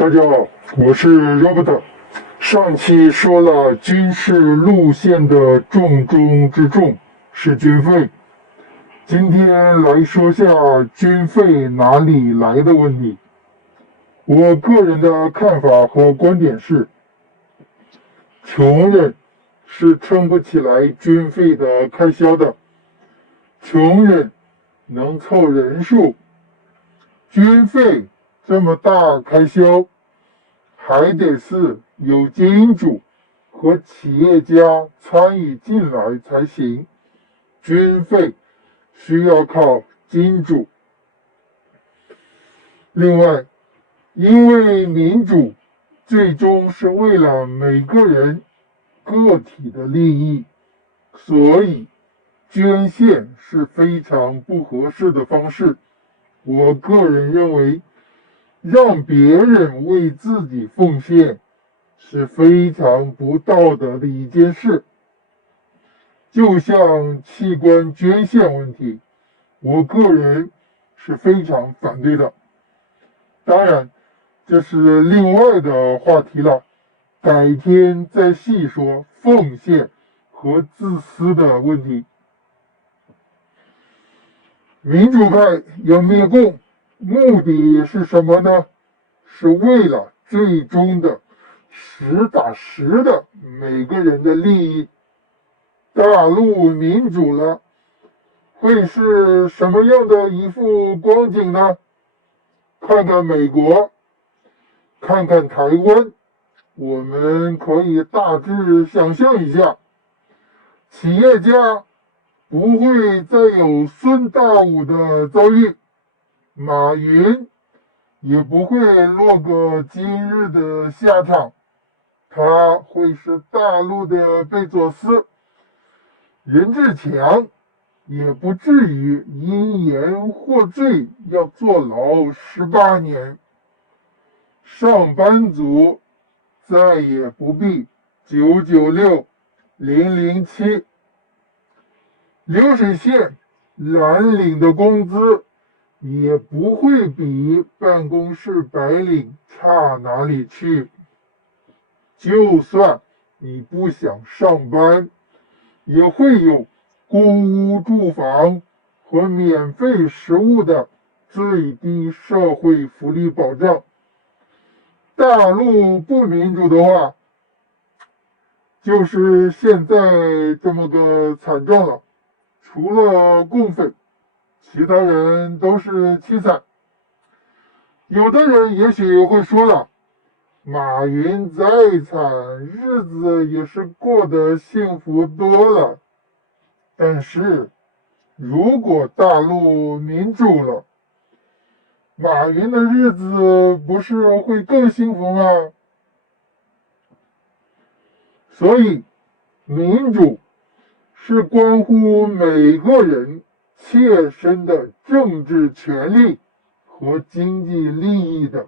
大家好，我是 Robert。上期说了军事路线的重中之重是军费，今天来说下军费哪里来的问题。我个人的看法和观点是，穷人是撑不起来军费的开销的，穷人能凑人数，军费这么大开销，还得是有金主和企业家参与进来才行。军费需要靠金主。另外，因为民主最终是为了每个人个体的利益，所以捐献是非常不合适的方式。我个人认为，让别人为自己奉献是非常不道德的一件事。就像器官捐献问题，我个人是非常反对的。当然，这是另外的话题了，改天再细说奉献和自私的问题。民主派要灭共，目的是什么呢？是为了最终的实打实的每个人的利益。大陆民主了，会是什么样的一副光景呢？看看美国，看看台湾，我们可以大致想象一下，企业家不会再有孙大武的遭遇，马云也不会落个今日的下场，他会是大陆的贝佐斯。任志强也不至于因言获罪要坐牢18年。上班族再也不必996、007。流水线蓝领的工资也不会比办公室白领差哪里去。就算你不想上班，也会有公屋住房和免费食物的最低社会福利保障。大陆不民主的话，就是现在这么个惨状了。除了共匪，其他人都是凄惨。有的人也许会说了，马云再惨，日子也是过得幸福多了。但是，如果大陆民主了，马云的日子不是会更幸福吗？所以，民主是关乎每个人切身的政治权利和经济利益的。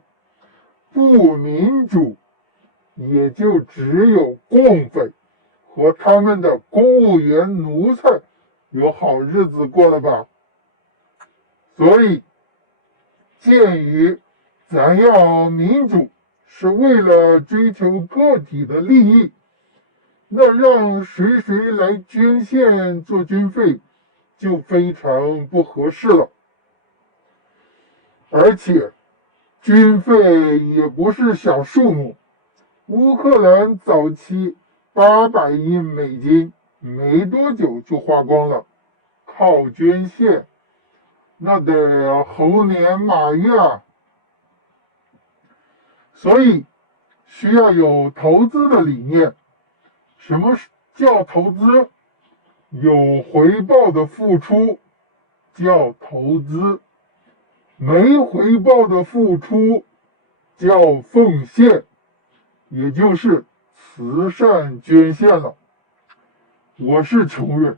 不民主，也就只有共匪和他们的公务员奴才有好日子过了吧。所以，鉴于咱要民主是为了追求个体的利益，那让谁来捐献做军费就非常不合适了。而且军费也不是小数目，乌克兰早期800亿美金没多久就花光了，靠捐献那得猴年马月啊。所以需要有投资的理念。什么叫投资？有回报的付出叫投资，没回报的付出叫奉献，也就是慈善捐献了。我是穷人，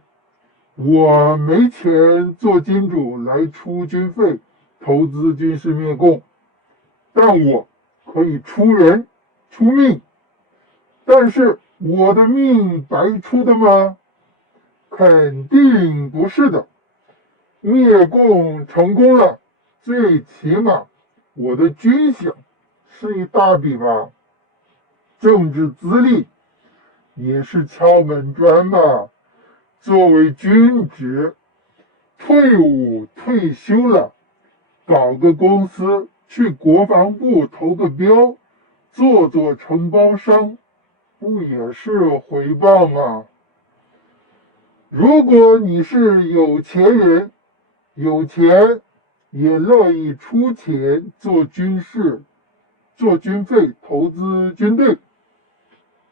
我没钱做金主来出军费投资军事灭共，但我可以出人出命。但是我的命白出的吗？肯定不是的。灭共成功了，最起码我的军饷是一大笔吧？政治资历也是敲门砖嘛。作为军职，退伍退休了，搞个公司，去国防部投个标，做承包商，不也是回报吗？如果你是有钱人，有钱也乐意出钱做军事、做军费、投资军队，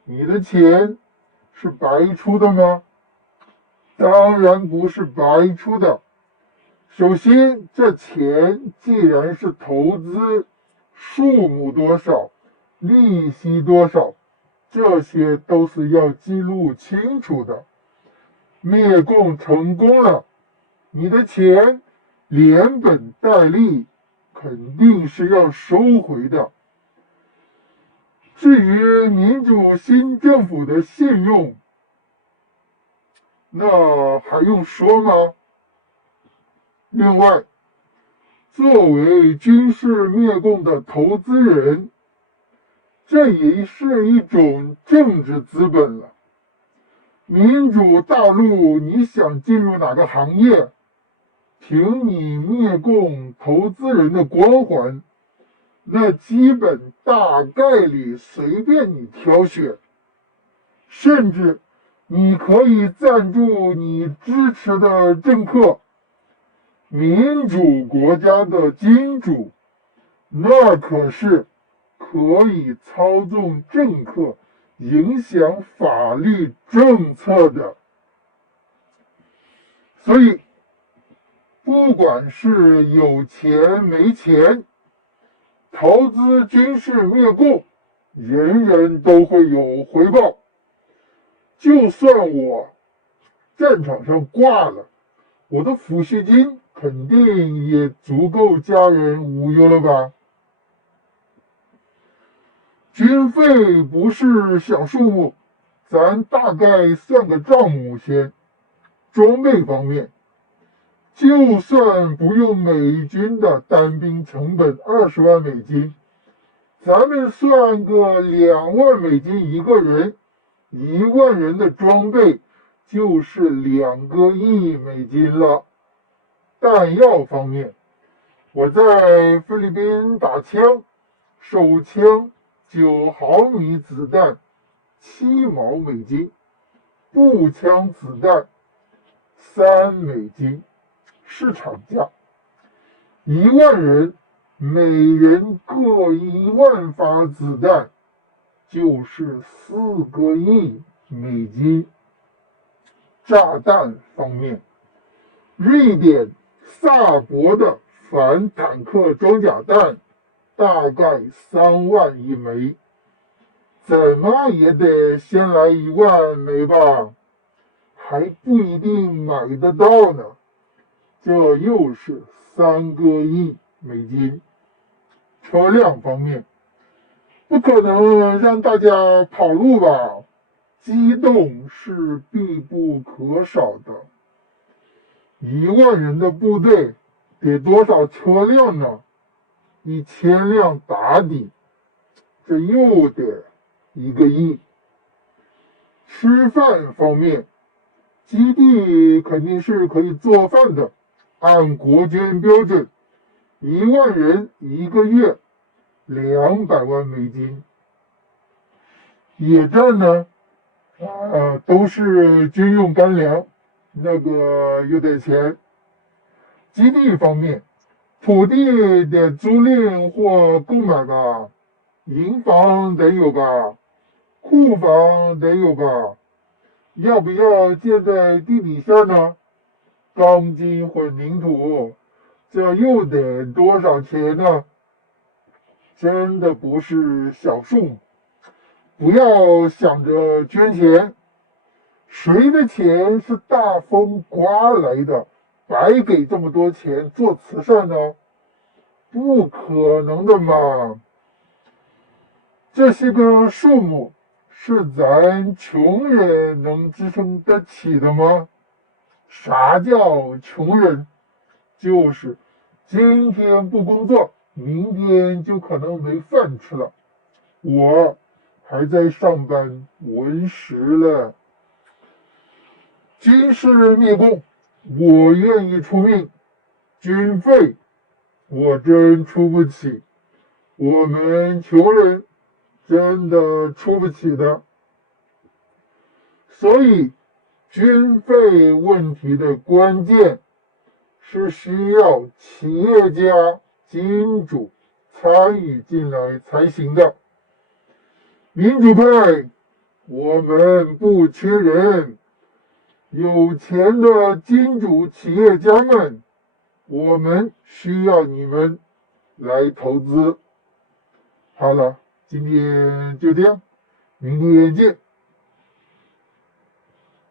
你的钱是白出的吗？当然不是白出的。首先，这钱既然是投资，数目多少，利息多少，这些都是要记录清楚的。灭共成功了，你的钱连本带利肯定是要收回的。至于民主新政府的信用，那还用说吗？另外，作为军事灭共的投资人，这也是一种政治资本了。民主大陆，你想进入哪个行业，凭你灭共投资人的光环，那基本大概率随便你挑选，甚至你可以赞助你支持的政客，民主国家的金主，那可是可以操纵政客、影响法律政策的。所以，不管是有钱没钱，投资军事灭共，人人都会有回报。就算我战场上挂了，我的抚恤金肯定也足够家人无忧了吧？军费不是小数目，咱大概算个账目先。装备方面，就算不用美军的单兵成本20万美金，咱们算个2万美金一个人，1万人的装备就是2个亿美金了。弹药方面，我在菲律宾打枪，手枪9毫米子弹7毛美金，步枪子弹3美金，市场价。1万人，每人各1万发子弹，就是4个亿美金。炸弹方面，瑞典萨博的反坦克装甲弹大概3万一枚，怎么也得先来1万枚吧，还不一定买得到呢。这又是3个亿美金。车辆方面，不可能让大家跑路吧？机动是必不可少的。1万人的部队得多少车辆呢？1000辆打底，这又得1个亿。吃饭方面，基地肯定是可以做饭的，按国军标准，1万人1个月200万美金。野战呢，都是军用干粮，那个有点钱。基地方面，土地得租赁或购买吧，营房得有吧，库房得有吧，要不要建在地底下呢？钢筋混凝土，这又得多少钱呢？真的不是小数目。不要想着捐钱，谁的钱是大风刮来的，白给这么多钱做慈善呢？不可能的嘛！这些个数目是咱穷人能支撑得起的吗？啥叫穷人？就是今天不工作，明天就可能没饭吃了。我还在上班，为时了。军事灭共，我愿意出命，军费我真出不起，我们穷人真的出不起的。所以，军费问题的关键是需要企业家、金主参与进来才行的。民主派，我们不缺人，有钱的金主企业家们，我们需要你们来投资。好了，今天就这样，明天见。